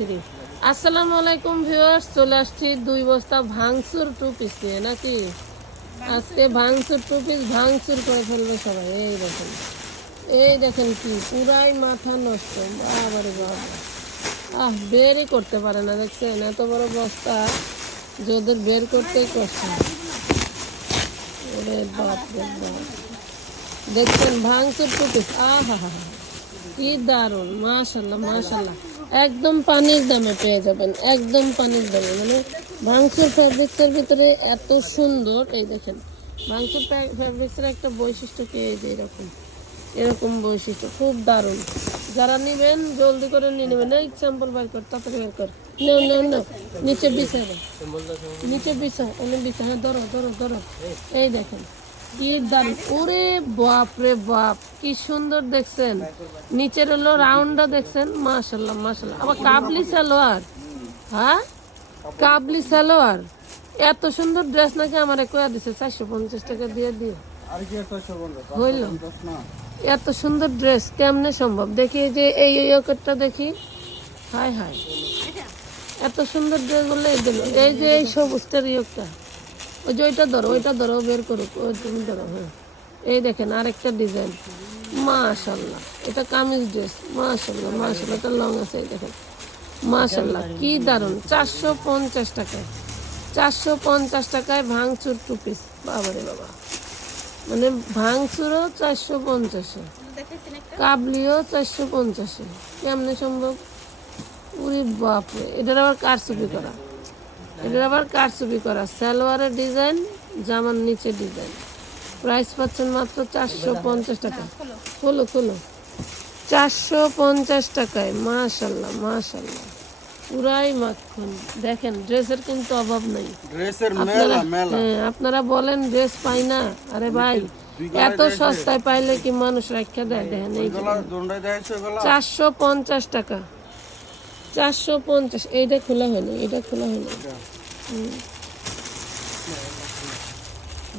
আসসালামু আলাইকুম ভিউয়ার্স, চলে আসছি দুই বস্তা ভাঙচুর টু পিস নিয়ে, নাকি? আজকে ভাঙচুর টু পিস ভাঙচুর করে ফেলবে সবাই, এই দেখেন। এই দেখেন কি, পুরাই মাথা নষ্ট, বাবারে বাবা। আহ, বেরই করতে পারে না, দেখছেন? এত বড় বস্তা যে ওদের বের করতেই কষ্ট ওরে বাপ। দেখছেন, ভাঙচুর টু পিস আহা হা হা কি দারুণ, মাশাল্লাহ মাশাল্লাহ। একদম পানির দামে পেয়ে যাবেন, একদম পানির দামে। মানে ভাঙচুর ফ্যাব্রিক্সের ভিতরে এত সুন্দর, এই দেখেন ভাঙচুর ফ্যাব্রিক্সের একটা বৈশিষ্ট্য কি? এই যে এরকম এরকম বৈশিষ্ট্য, খুব দারুণ। যারা নেবেন, জলদি করে নিয়ে নেবেন। এই স্যাম্পল বার কর, তাড়াতাড়ি বের কর। নেও নেও নেও, নিচে দাও নিচে বিছা অনেক বিছা হ্যাঁ ধরো ধরো ধরো। এই দেখেন ওরে বাপ কি সুন্দর দেখছেন। নিচের হলো রাউন্ডটা দেখছেন। মাশাল্লাহ আবার কাবলি সালোয়ার। হ্যাঁ? কাবলি সালোয়ার। এত সুন্দর ড্রেস নাকি আমার দিছে, চারশো পঞ্চাশ টাকা দিয়ে দিয়ে। বলো হইল। এত সুন্দর ড্রেস, কেমনে সম্ভব? দেখি যে এই দেখি। Hi hi. এত সুন্দর ড্রেস বললে এই এই যে এই সবুজটার ইয়কটা। ওই যে ওইটা ধরো ওইটা ধরো, বের করুক, ওই তুমি ধরো হ্যাঁ। এই দেখেন আরেকটা ডিজাইন। মাশাল্লাহ এটা কামিজ ড্রেস মাশাল্লাহ মাশাল্লাহ এটা লং আছে, এই দেখেন। মাশাল্লাহ কি দারুণ, চারশো পঞ্চাশ টাকায়, চারশো পঞ্চাশ টাকায় ভাঙচুর টু পিস বাবারে বাবা। মানে ভাঙচুরও চারশো পঞ্চাশে কাবলিও চারশো পঞ্চাশে কেমনে সম্ভব? উরি বাপরে, এটার আবার কারচুপি করা। এটার আবার কারচুপি করা। সালোয়ারের ডিজাইন জামার নিচে ডিজাইন। প্রাইস পাচ্ছেন মাত্র চারশো পঞ্চাশ টাকা। খোলো খোলো। চারশো পঞ্চাশ টাকায় মাশাল্লাহ মাশাল্লাহ। পুরাই মাখন। দেখেন ড্রেসের কিন্তু অভাব নাই। আপনারা হ্যাঁ, আপনারা বলেন ড্রেস পাই না? আরে ভাই এত সস্তায় পাইলে কি মানুষ রাখা দেয়? দেখেন এই চারশো পঞ্চাশ টাকা। চারশো পঞ্চাশ এইটা খোলা হয়নি এটা খোলা হয়নি।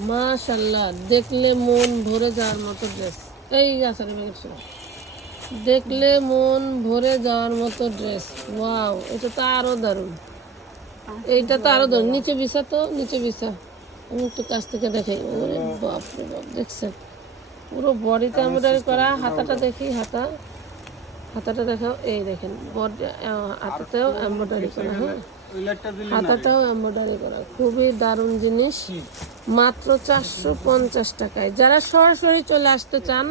মাশাল্লাহ দেখলে মন ভরে যাওয়ার মতো ড্রেস এই গাছের ব্যাগের ছিল দেখলে মন ভরে যাওয়ার মতো ড্রেস ওয়াও এটা তো আরও দারুণ। এইটা তো আরও দারুণ। নিচে বিছা তো নিচে বিছা। আমি একটু কাছ থেকে দেখাই। ওরে বাপ রে বাপ দেখছেন? পুরো বডিতে এমব্রয়ডারি করা হাতাটা দেখি হাতা। হাতাটা দেখাও এই দেখেন হাতাতেও এমব্রয়ডারি করা হ্যাঁ? হাতাটাও এমব্রয়ডারি করা খুবই দারুণ জিনিস। মাত্র চারশো পঞ্চাশ টাকায়। যারা সরাসরি চলে আসতে চান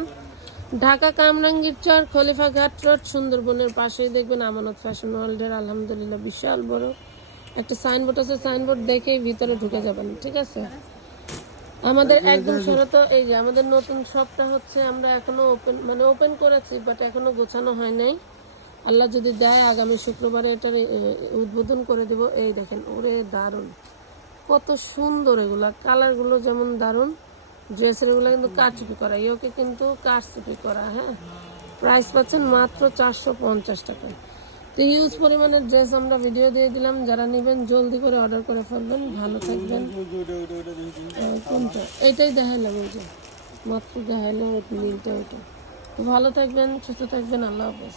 ঢাকা কামরাঙ্গীর চর খলিফা ঘাট রোড সুন্দরবনের পাশেই দেখবেন আমানত ফ্যাশন ওয়ার্ল্ডের আলহামদুলিল্লাহ বিশাল বড়। একটা সাইনবোর্ড আছে সাইনবোর্ড দেখেই ভিতরে ঢুকে যাবেন ঠিক আছে? আমাদের একদম শরত এই যে আমাদের নতুন শপটা হচ্ছে আমরা এখনও ওপেন মানে ওপেন করেছি বাট এখনও গোছানো হয় নাই। আল্লাহ যদি দেয় আগামী শুক্রবারে এটার উদ্বোধন করে দেব। এই দেখেন ওরে দারুণ। কত সুন্দর এগুলা। কালারগুলো যেমন দারুণ ড্রেসের এগুলো কিন্তু কারচুপি করা। ইয়োকে কিন্তু কারচুপি করা হ্যাঁ? প্রাইস পাচ্ছেন মাত্র চারশো পঞ্চাশ টাকা তো ইউজ পরিমাণের ড্রেস আমরা ভিডিও দিয়ে দিলাম। যারা নেবেন, জলদি করে অর্ডার করে ফেলবেন। ভালো থাকবেন। কোনটা? এইটাই দেখাইলাম ওই যে। মাত্র দেখাইলো নীলটা ওইটা। তো ভালো থাকবেন, সুস্থ থাকবেন। আল্লাহ হাফেজ।